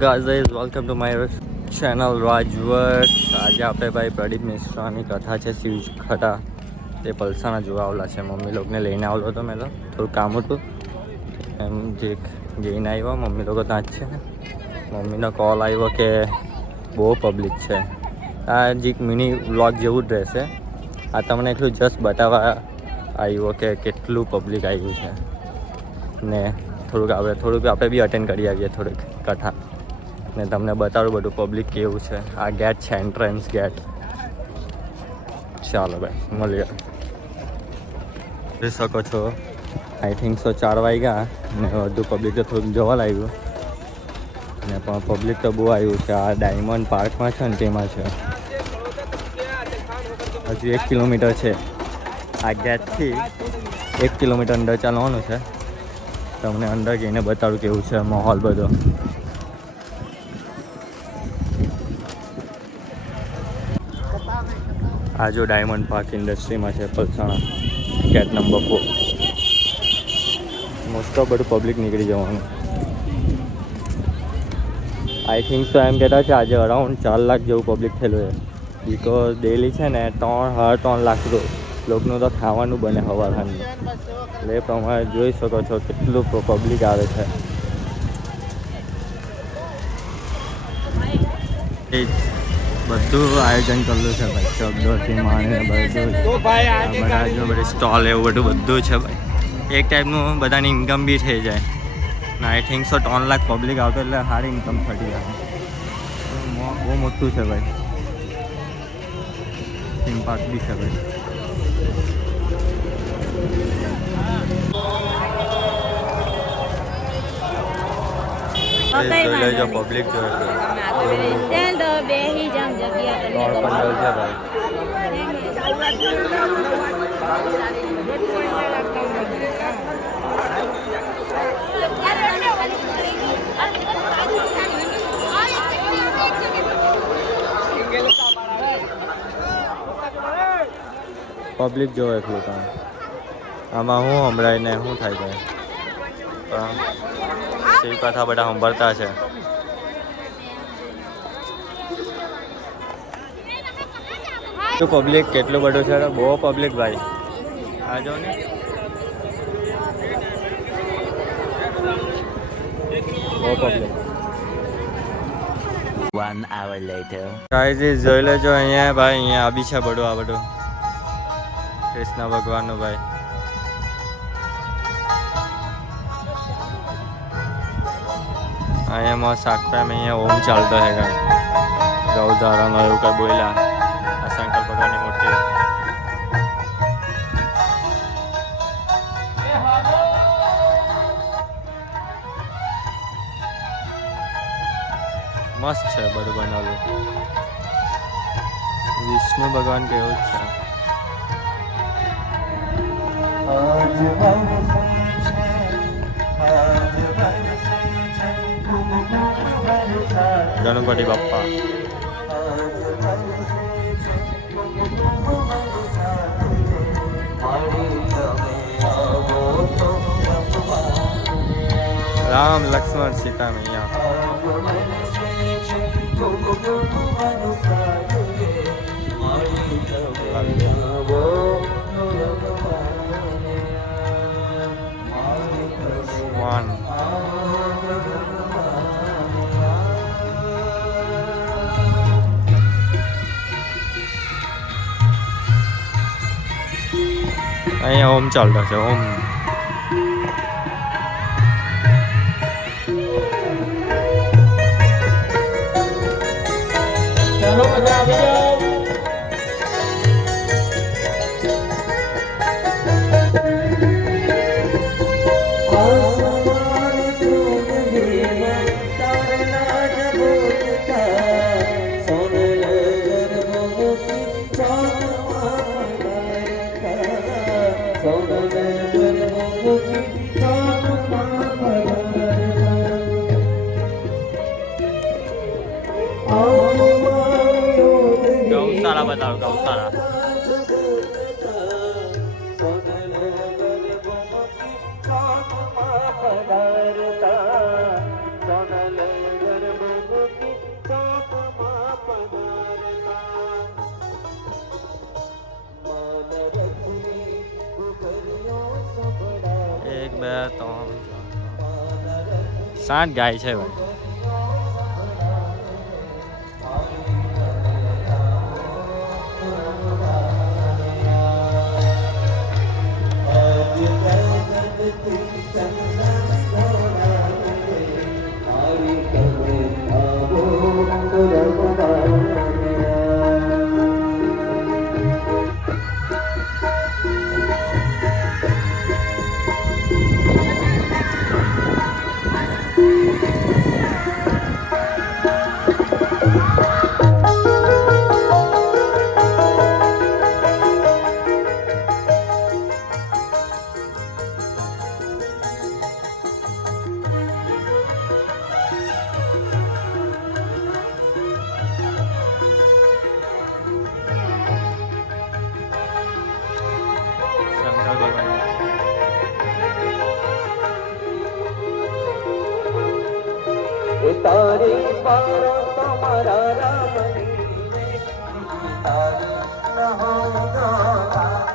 guys, welcome to my channel Rajverse. આજે આપણે ભાઈ પ્રદીપ મિશ્રાની કથા છે શિવ કથા, તે પલસાણા જોવા આવેલા છે. મમ્મી લોકોને લઈને આવેલો હતો. મેં થોડું કામ હતું એમ જે જઈને આવ્યો. મમ્મી લોકો ત્યાં જ છે. મમ્મીનો કોલ આવ્યો કે બહુ પબ્લિક છે. આ જે મિની વ્લોગ જેવું જ રહેશે. આ તમને એટલું જસ્ટ બતાવવા આવ્યો કે કેટલું પબ્લિક આવ્યું છે ને થોડુંક આપણે બી અટેન્ડ કરી આવીએ થોડીક કથા ને તમને બતાવું બધું પબ્લિક કેવું છે. આ ગેટ છે, એન્ટ્રન્સ ગેટ. ચાલો ભાઈ મળીએ. જોઈ શકો છો આઈ થિંક 4 વાગ્યા ને વધુ પબ્લિક તો થોડુંક જવા લાગ્યું ને પણ પબ્લિક તો બહુ આવ્યું છે. આ ડાયમંડ પાર્કમાં છે ને તેમાં છે. હજુ 1 કિલોમીટર છે આ ગેટથી. 1 કિલોમીટર અંદર ચાલવાનું છે. તમને અંદર જઈને બતાડું કેવું છે માહોલ બધો. આ જો ડાયમંડ પાર્ક ઇન્ડસ્ટ્રીમાં છે Palsana, gate number 4. Most of બધું પબ્લિક નીકળી જવાનું. આઈ થિંક તો એમ કહેતા છે આજે અરાઉન્ડ 4 લાખ જેવું પબ્લિક થયેલું છે. બિકોઝ ડેલી છે ને 3.5 લાખ લોકોનું તો ખાવાનું બને સવારનું. એટલે એ પ્રમાણે જોઈ શકો છો કેટલું પબ્લિક આવે છે. બધું આયોજન કરેલું છે ભાઈ, ચકડોળથી માંડીને બધું. બધા જો બધી સ્ટોલ એવું બધું છે ભાઈ. એક ટાઈપનું બધાની ઇન્કમ બી થઈ જાય. આઈ થિંક 3 લાખ પબ્લિક આવતો એટલે સારી ઇન્કમ થતી જાય. બહુ મોટું છે ભાઈ. થીમ પાર્ક બી છે ભાઈ. જોઈ લેજો પબ્લિક જોઈ છે ભાઈ. પબ્લિક જોવે એટલું કામ. આમાં શું સંભળાય ને શું થાય ભાઈ. શિવ કથા બધા સાંભળતા છે. પબ્લિક કેટલું બધું છે, બહુ પબ્લિક ભાઈ. આ જો ને બહુ પબ્લિક. 1 hour later. ગાઈઝ જોઈ લેજો અહીંયા ભાઈ. અહીંયા આવી છે બધું. આ બધું કૃષ્ણ ભગવાનનું ભાઈ. અહીંયા મસ્ત આખા અહીંયા ઓમ ચાલતો છે કાંઈ. ગૌધારાનો એવું કંઈ બોલ્યા. આ શંકર ભગવાનની મૂર્તિ. મસ્ત છે બધું બનાવ્યું. વિષ્ણુ ભગવાન કેવું જ છે. ગણપતિ બાપ્પા. રામ લક્ષ્મણ સીતા મૈયા. અહીંયા ઓમ ચાલતો છે. ઓમ ચાલો બધા આવી જાઓ. ગૌશાળા બતાવો. ગૌશાળા સાંઠ ગાય છે ભાઈ. શંકર ભગવાન તારી પર તમારા રામ તારી ન હોગા